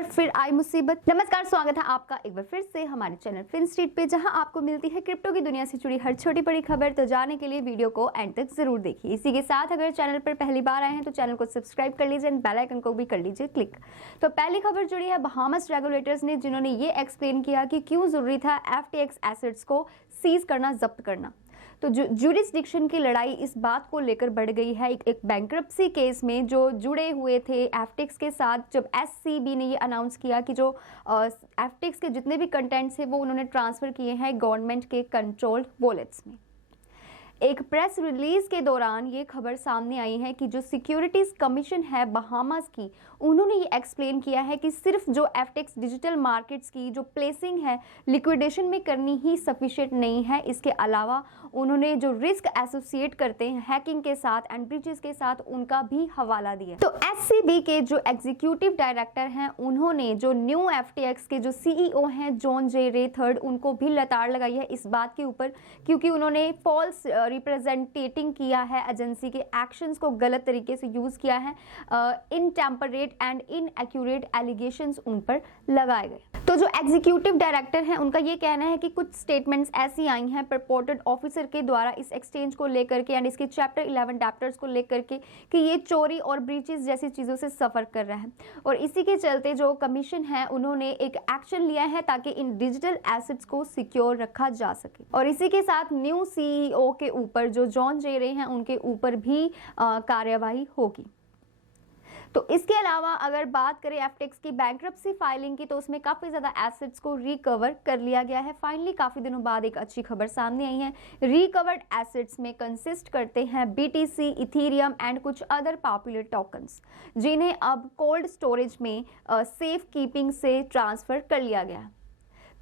पर फिर आई मुसीबत। नमस्कार, स्वागत है आपका एक बार फिर से हमारे चैनल फिन स्ट्रीट पे, जहां आपको मिलती है क्रिप्टो की दुनिया से जुड़ी हर छोटी बड़ी खबर। तो जाने के लिए वीडियो को एंड तक जरूर देखिए। इसी के साथ अगर चैनल पर पहली बार आए हैं तो चैनल को सब्सक्राइब कर लीजिए एंड बेल आइकन को भी कर लीजिए क्लिक। तो पहली खबर जुड़ी है बहामास रेगुलेटर्स ने, जिन्होंने ये एक्सप्लेन किया कि क्यों जरूरी था FTX एसेट्स को सीज करना, जब्त करना। तो जुरिस्डिक्शन की लड़ाई इस बात को लेकर बढ़ गई है एक बैंक्रप्सी केस में जो जुड़े हुए थे FTX के साथ, जब SCB ने ये अनाउंस किया कि जो FTX के जितने भी कंटेंट्स हैं वो उन्होंने ट्रांसफर किए हैं गवर्नमेंट के कंट्रोल्ड वॉलेट्स में। एक प्रेस रिलीज के दौरान ये खबर सामने आई है कि जो सिक्योरिटीज कमीशन है बहामास की, उन्होंने ये एक्सप्लेन किया है कि सिर्फ जो FTX डिजिटल मार्केट्स की जो प्लेसिंग है लिक्विडेशन में करनी ही सफिशिएंट नहीं है। इसके अलावा उन्होंने जो रिस्क एसोसिएट करते हैं हैकिंग के साथ एंड ब्रीचेस के साथ, उनका भी हवाला दिया। तो SCB के जो एग्जीक्यूटिव डायरेक्टर हैं, उन्होंने जो न्यू FTX के जो CEO हैं जॉन जे रे थर्ड, उनको भी लताड़ लगाई है इस बात के ऊपर, क्योंकि उन्होंने फॉल्स रिप्रेजेंटेटिंग किया है एजेंसी के एक्शंस को, गलत तरीके से यूज किया है, इनटेम्परेट एंड इनएक्यूरेट एलिगेशंस उन पर लगाए गए। तो जो एग्जीक्यूटिव डायरेक्टर हैं, उनका ये कहना है कि कुछ स्टेटमेंट्स ऐसी आई हैं परपोर्टेड ऑफिसर के द्वारा इस एक्सचेंज को लेकर के एंड इसके चैप्टर 11 डेप्टर्स को लेकर के कि ये चोरी और ब्रीचेस जैसी चीजों से सफर कर रहा है, और इसी के चलते जो कमीशन है उन्होंने एक एक्शन लिया है ताकि इन डिजिटल एसेट्स को सिक्योर रखा जा सके। और इसी के साथ न्यू CEO के ऊपर जो जॉन जे रे हैं, उनके ऊपर भी कार्यवाही होगी। तो इसके अलावा अगर बात करें FTX की बैंक्रप्सी फाइलिंग की, तो उसमें काफी ज्यादा एसेट्स को रिकवर कर लिया गया है। फाइनली काफी दिनों बाद एक अच्छी खबर सामने आई है। रिकवर्ड एसेट्स में कंसिस्ट करते हैं BTC, इथेरियम एंड कुछ अदर पॉपुलर टोकन्स, जिन्हें अब कोल्ड स्टोरेज में सेफ कीपिंग से ट्रांसफर कर लिया गया।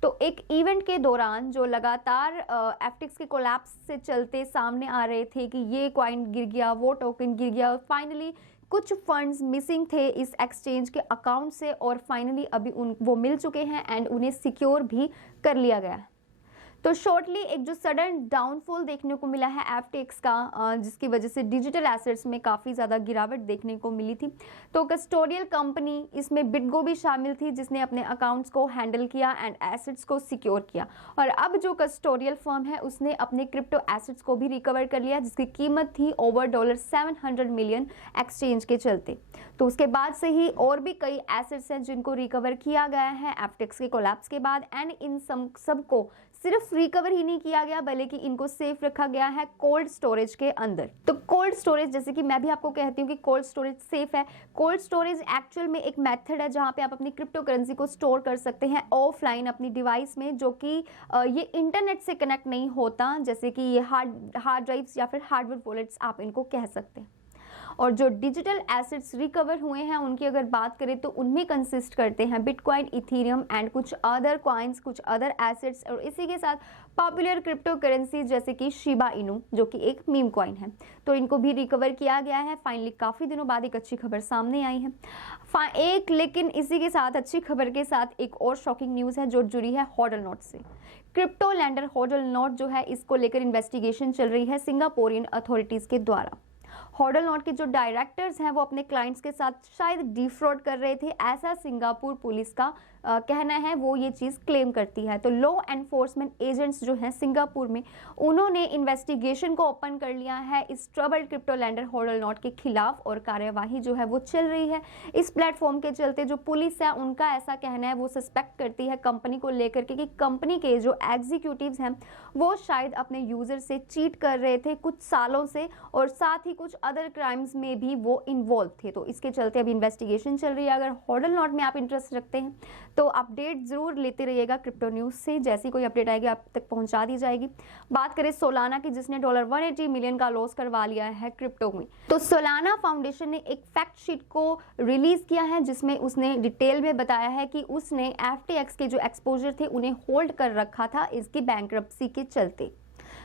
तो एक इवेंट के दौरान जो लगातार FTX के कोलैप्स से चलते सामने आ रहे थे कि ये कॉइन गिर गया, वो टोकन गिर गया, और फाइनली कुछ फंड्स मिसिंग थे इस एक्सचेंज के अकाउंट से, और फाइनली अभी वो मिल चुके हैं एंड उन्हें सिक्योर भी कर लिया गया है। तो शॉर्टली एक जो सडन डाउनफॉल देखने को मिला है FTX का, जिसकी वजह से डिजिटल एसेट्स में काफ़ी ज़्यादा गिरावट देखने को मिली थी। तो कस्टोडियल कंपनी इसमें बिटगो भी शामिल थी, जिसने अपने अकाउंट्स को हैंडल किया एंड एसेट्स को सिक्योर किया, और अब जो कस्टोडियल फर्म है उसने अपने क्रिप्टो एसेट्स को भी रिकवर कर लिया, जिसकी कीमत थी ओवर $700 मिलियन एक्सचेंज के चलते। तो उसके बाद से ही और भी कई एसेट्स हैं जिनको रिकवर किया गया है FTX के कोलैप्स के बाद, एंड इन सबको सिर्फ रिकवर ही नहीं किया गया बल्कि इनको सेफ रखा गया है कोल्ड स्टोरेज के अंदर। तो कोल्ड स्टोरेज, जैसे कि मैं भी आपको कहती हूँ कि कोल्ड स्टोरेज सेफ है। कोल्ड स्टोरेज एक्चुअल में एक मेथड है जहां पे आप अपनी क्रिप्टो करेंसी को स्टोर कर सकते हैं ऑफलाइन अपनी डिवाइस में, जो कि ये इंटरनेट से कनेक्ट नहीं होता, जैसे कि ये हार्ड ड्राइव्स या फिर हार्डवेयर वॉलेट्स आप इनको कह सकते हैं। और जो डिजिटल एसेट्स रिकवर हुए हैं उनकी अगर बात करें तो उनमें कंसिस्ट करते हैं बिटकॉइन, इथेरियम एंड कुछ अदर कॉइन्स, कुछ अदर एसेट्स, और इसी के साथ पॉपुलर क्रिप्टो करेंसी जैसे कि शिबा इनू, जो कि एक मीम कॉइन है। तो इनको भी रिकवर किया गया है। फाइनली काफ़ी दिनों बाद एक अच्छी खबर सामने आई है। लेकिन इसी के साथ अच्छी खबर के साथ एक और शॉकिंग न्यूज़ है जो जुड़ी है हॉडल नॉट से। क्रिप्टो लैंडर हॉडल नॉट जो है, इसको लेकर इन्वेस्टिगेशन चल रही है सिंगापोरियन अथॉरिटीज़ के द्वारा। हॉडल नॉट के जो डायरेक्टर्स हैं वो अपने क्लाइंट्स के साथ शायद डिफ्रॉड कर रहे थे, ऐसा सिंगापुर पुलिस का कहना है, वो ये चीज़ क्लेम करती है। तो लॉ एनफोर्समेंट एजेंट्स जो हैं सिंगापुर में, उन्होंने इन्वेस्टिगेशन को ओपन कर लिया है इस troubled crypto lander Hodl not के खिलाफ, और कार्यवाही जो है वो चल रही है इस प्लेटफॉर्म के चलते। जो पुलिस है उनका ऐसा कहना है, वो सस्पेक्ट करती है कंपनी को लेकर के कि कंपनी के जो एग्जीक्यूटिव्स हैं वो शायद अपने यूजर से चीट कर रहे थे कुछ सालों से, और साथ ही कुछ अदर क्राइम्स में भी वो इन्वॉल्व थे। तो इसके चलते अभी इन्वेस्टिगेशन चल रही है। अगर हॉडल नॉट में आप इंटरेस्ट रखते हैं तो अपडेट जरूर लेते रहिएगा क्रिप्टो न्यूज से, जैसी कोई अपडेट आएगी आप तक पहुंचा दी जाएगी। बात करें सोलाना की, जिसने $180 मिलियन का लॉस करवा लिया है क्रिप्टो में। तो सोलाना फाउंडेशन ने एक फैक्ट शीट को रिलीज किया है, जिसमें उसने डिटेल में बताया है कि उसने FTX के जो एक्सपोजर थे उन्हें होल्ड कर रखा था इसकी बैंक्रप्सी के चलते।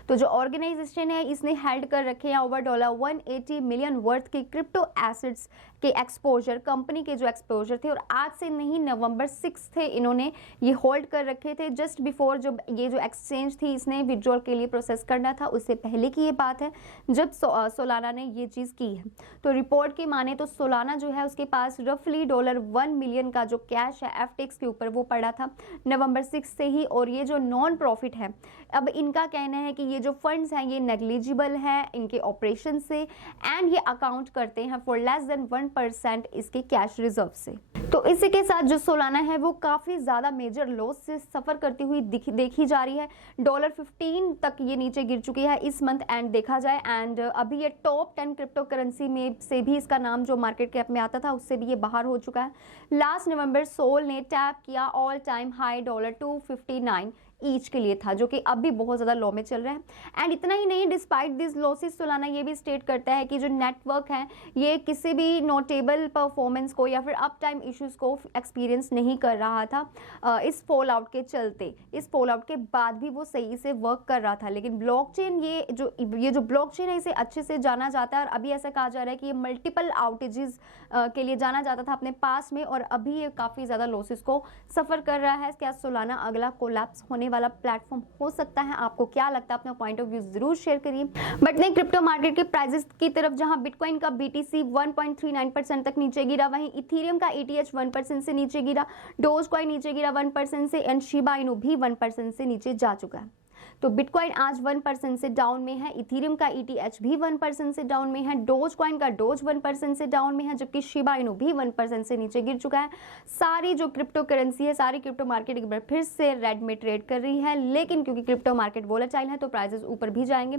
तो जो ऑर्गेनाइजेशन है इसने हेल्ड कर रखे हैं ओवर $180 मिलियन वर्थ के क्रिप्टो एसेट्स के एक्सपोजर, कंपनी के जो एक्सपोजर थे, और आज से नहीं November 6 थे इन्होंने ये होल्ड कर रखे थे, जस्ट बिफोर जब ये जो एक्सचेंज थी इसने विड्रॉल के लिए प्रोसेस करना था उससे पहले की ये बात है जब सोलाना ने ये चीज़ की है। तो रिपोर्ट की माने तो सोलाना जो है उसके पास रफली $1 मिलियन का जो कैश है FTX के ऊपर वो पड़ा था November 6 से ही, और ये जो नॉन प्रॉफिट है, अब इनका कहना है कि ये जो फंड्स हैं ये नेग्लिजिबल है इनके ऑपरेशन से, एंड ये अकाउंट करते हैं फॉर लेस देन 1% इसके कैश रिजर्व से। तो इसी के साथ जो सोलाना है वो काफ़ी ज़्यादा मेजर लॉस से सफ़र करती हुई देखी जा रही है। $15 तक ये नीचे गिर चुकी है इस मंथ एंड देखा जाए, एंड अभी ये टॉप 10 क्रिप्टो करेंसी में से भी इसका नाम जो मार्केट कैप में आता था उससे भी ये बाहर हो चुका है। लास्ट नवंबर सोल ने टैप किया ऑल टाइम हाई $259 ईच के लिए था, जो कि अब भी बहुत ज़्यादा लो में चल रहा है। एंड इतना ही नहीं, डिस्पाइट दिस लॉसेस सोलाना ये भी स्टेट करता है कि जो नेटवर्क है ये किसी भी नोटेबल परफॉर्मेंस को या फिर अप टाइम इश्यूज को एक्सपीरियंस नहीं कर रहा था इस फॉल आउट के चलते। इस फॉल आउट के बाद भी वो सही से वर्क कर रहा था, लेकिन ब्लॉकचेन ये जो ब्लॉकचेन है इसे अच्छे से जाना जाता है, और अभी ऐसा कहा जा रहा है कि ये मल्टीपल आउटेजेस के लिए जाना जाता था अपने पास में, और अभी ये काफ़ी ज़्यादा लॉसेस को सफ़र कर रहा है। क्या सोलाना अगला कोलैप्स होने वाला प्लेटफॉर्म हो सकता है? आपको क्या लगता है? अपना पॉइंट ऑफ व्यू जरूर शेयर करिए। बट नहीं, क्रिप्टो मार्केट के प्राइसेस की तरफ, जहां बिटकॉइन का BTC 1.39% तक नीचे गिरा, वहीं इथेरियम का ETH 1% से नीचे गिरा, डोज कॉइन नीचे गिरा 1% से, एंड शिबा इनू भी 1% से नीचे जा चुका है। तो बिटकॉइन आज 1% से डाउन में है, इथेरियम का ETH भी 1% से डाउन में है, डोज कॉइन का डोज 1% से डाउन में है, जबकि शिबा इनू भी 1% से नीचे गिर चुका है। सारी जो क्रिप्टो करेंसी है, सारी क्रिप्टो मार्केट एक बार फिर से रेड में ट्रेड कर रही है, लेकिन क्योंकि क्रिप्टो मार्केट वोलेटाइल है तो प्राइसेस ऊपर भी जाएंगे।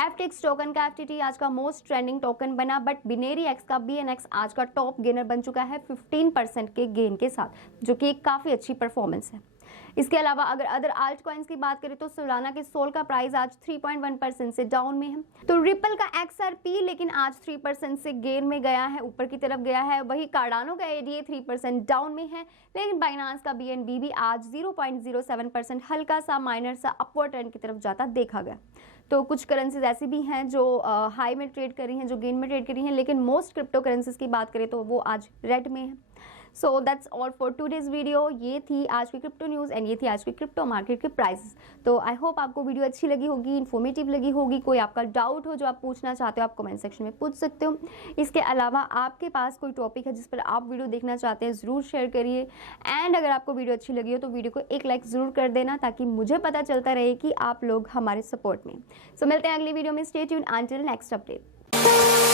FTX टोकन का FTT आज का मोस्ट ट्रेंडिंग टोकन बना, बट बिनेरी एक्स का BNX आज का टॉप गेनर बन चुका है 15% के गेन के साथ, जो कि एक काफ़ी अच्छी परफॉर्मेंस है। इसके अलावा अगर अदर आल्ट कॉइन्स की बात करें तो सोलाना के सोल का प्राइस आज 3.1% से डाउन में है। तो रिपल का XRP लेकिन आज 3% से गेन में गया है, ऊपर की तरफ गया है। वही कार्डानो का ADA 3% डाउन में है, लेकिन बाइनांस का BNB भी आज 0.07% हल्का सा माइनर सा अपवर्ड ट्रेंड की तरफ जाता देखा गया। तो कुछ करेंसीज ऐसी भी हैं जो हाई में ट्रेड कर रही हैं, जो गेन में ट्रेड कर रही हैं, लेकिन मोस्ट क्रिप्टो करेंसीज की बात करें तो वो आज रेड में है। So that's all for today's video. ये थी आज की क्रिप्टो न्यूज़ एंड ये थी आज की क्रिप्टो मार्केट के प्राइसेस। तो आई होप आपको वीडियो अच्छी लगी होगी, इन्फॉर्मेटिव लगी होगी। कोई आपका डाउट हो जो आप पूछना चाहते हो आप कमेंट सेक्शन में पूछ सकते हो। इसके अलावा आपके पास कोई टॉपिक है जिस पर आप वीडियो देखना चाहते हैं ज़रूर शेयर करिए, एंड अगर आपको वीडियो अच्छी लगी हो तो वीडियो को एक लाइक ज़रूर कर देना, ताकि मुझे पता चलता रहे कि आप लोग हमारे सपोर्ट में। सो मिलते हैं अगली वीडियो में। Stay tuned until next update.